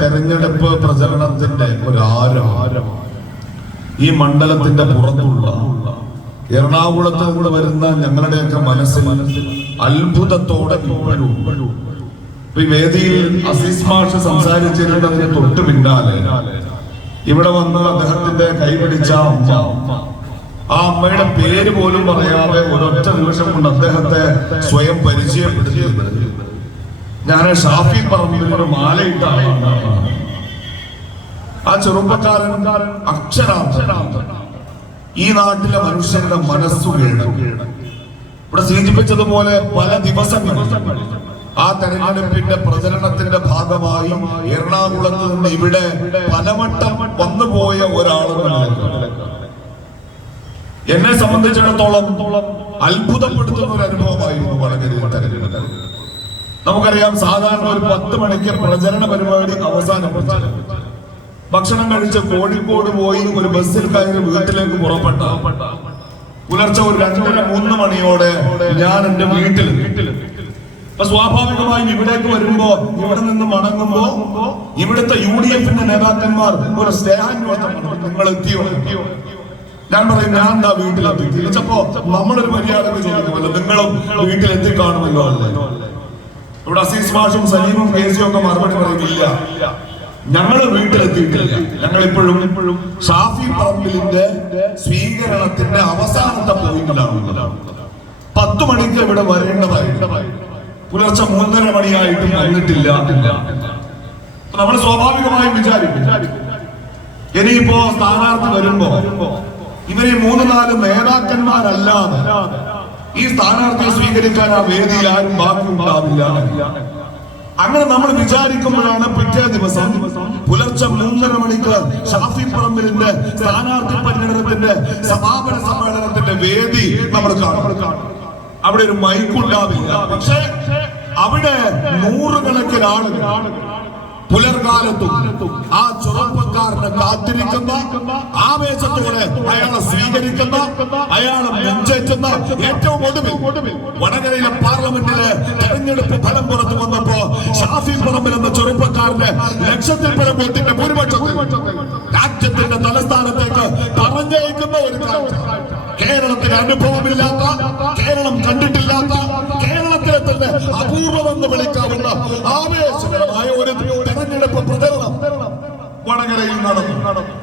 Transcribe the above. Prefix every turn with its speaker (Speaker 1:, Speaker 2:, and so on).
Speaker 1: തെരഞ്ഞെടുപ്പ് പ്രചരണത്തിന്റെ ഒരു ആരം. ഈ മണ്ഡലത്തിന്റെ പുറത്തുള്ള എറണാകുളത്ത് കൂടെ വരുന്ന ഞങ്ങളുടെയൊക്കെ മനസ്സിൽ അത്ഭുതത്തോടെ ഈ വേദിയിൽ അസീസ് മാഷ് സംസാരിച്ചിരുന്നതിന് തൊട്ട് പിന്നാലെ ഇവിടെ വന്ന് അദ്ദേഹത്തിന്റെ കൈപിടിച്ച അമ്മ. ആ അമ്മയുടെ പേര് പോലും പറയാതെ ഒരൊറ്റ നിമിഷം കൊണ്ട് അദ്ദേഹത്തെ സ്വയം പരിചയപ്പെടുത്തി ഞാൻ ഷാഫി പറമ്പിലൊരു മാലയിട്ട ആളാണ് ആ ചെറുപ്പക്കാരൻ അക്ഷരാർത്ഥം. ഈ നാട്ടിലെ മനുഷ്യരുടെ മനസ്സു കീഴടക്കി ഇവിടെ സൂചിപ്പിച്ചതുപോലെ പല ദിവസങ്ങൾ ആ തെരഞ്ഞെടുപ്പിന്റെ പ്രചരണത്തിന്റെ ഭാഗമായി എറണാകുളത്ത് നിന്ന് ഇവിടെ പലവട്ടം വന്നുപോയ ഒരാളുകളാണ് എന്നെ സംബന്ധിച്ചിടത്തോളം അത്ഭുതപ്പെടുത്തുന്ന ഒരു അനുഭവമായിരുന്നു വളരെ തെരഞ്ഞെടുപ്പ്. നമുക്കറിയാം സാധാരണ ഒരു പത്ത് മണിക്ക് പ്രചരണ പരിപാടി അവസാനിപ്പിച്ചു ഭക്ഷണം കഴിച്ച് കോഴിക്കോട് പോയി ഒരു ബസ്സിൽ കയറി വീട്ടിലേക്ക് പുറപ്പെട്ട പുലർച്ചെ ഒരു രണ്ടര മൂന്ന് മണിയോടെ ഞാൻ എന്റെ വീട്ടിൽ. അപ്പൊ സ്വാഭാവികമായും ഇവിടേക്ക് വരുമ്പോ ഇവിടെ നിന്ന് മടങ്ങുമ്പോ ഇവിടുത്തെ യു ഡി എഫിന്റെ നേതാക്കന്മാർ ഒരു സ്നേഹാന്വേഷണം. നിങ്ങൾ എത്തിയോ ഞാൻ പറയും ഞാൻ എന്താ വീട്ടിലെത്തി. തിരിച്ചപ്പോ നമ്മളൊരു മര്യാദ ചോദിക്കുമല്ലോ നിങ്ങളും വീട്ടിലെത്തി കാണുമല്ലോ അല്ലേ? ഇവിടെ അസീസ് മാഷും സലീമും കേസിയും ഒക്കെ മറുപടി പറയുന്നില്ല. ഞങ്ങൾ വീട്ടിലെത്തിയിട്ടില്ല. ഞങ്ങൾ ഇപ്പോഴും ഇപ്പോഴും ഷാഫി പറമ്പിലിന്റെ സ്വീകരണത്തിന്റെ അവസാനത്തെ പോയിന്റിലാണ് പത്തു മണിക്ക് ഇവിടെ വരേണ്ടതായിട്ട് പുലർച്ചെ മൂന്നര മണിയായിട്ടും വന്നിട്ടില്ല. നമ്മൾ സ്വാഭാവികമായും വിചാരിക്കും. ഇനിയിപ്പോ സ്ഥാനാർത്ഥി വരുമ്പോ ഇവർ മൂന്ന് നാല് നേതാക്കന്മാരല്ലാതെ ഈ സ്ഥാനാർത്ഥിയെ സ്വീകരിക്കാൻ ആ വേദിയിൽ ആരും ബാക്കിയുണ്ടാവില്ല അങ്ങനെ നമ്മൾ വിചാരിക്കുമ്പോഴാണ് പിറ്റേ ദിവസം പുലർച്ചെ മൂന്നര മണിക്ക് ഷാഫി പറമ്പിലിന്റെ സ്ഥാനാർത്ഥി പര്യടനത്തിന്റെ സമാപന സമ്മേളനത്തിന്റെ വേദി നമ്മൾ കാണും. അവിടെ ഒരു മൈക്കുണ്ടാവില്ല പക്ഷേ അവിടെ നൂറുകണക്കിന് ആളുകൾ പുലർകാലത്തും ആ ചെറുപ്പക്കാരനെ കാത്തിരിക്കുന്ന ആവേശത്തോടെ അയാളെ സ്വീകരിക്കുന്ന അയാളെ നെഞ്ചേറ്റുന്ന ഏറ്റവും ഒടുവിൽ വടകരയിലെ പാർലമെന്റിലെ തെരഞ്ഞെടുപ്പ് ഫലം പുറത്തു വന്നപ്പോ ഷാഫി പറമ്പിൽ എന്ന ചെറുപ്പക്കാരന് ലക്ഷത്തിൽ പരം വോട്ടിന്റെ ഭൂരിപക്ഷത്തിൽ രാജ്യത്തിന്റെ തലസ്ഥാനത്തേക്ക് പറഞ്ഞയക്കുന്ന ഒരു കാഴ്ച. കേരളത്തിന് അനുഭവമില്ലാത്ത കേരളം കണ്ടിട്ടില്ലാത്ത കേരളത്തിലെ തന്നെ അപൂർവമെന്ന് വിളിക്കാവുന്ന ആവേശകരമായ ഒരു തെരഞ്ഞെടുപ്പ് പ്രചരണം വടകരയിൽ നടന്നു നടന്നു.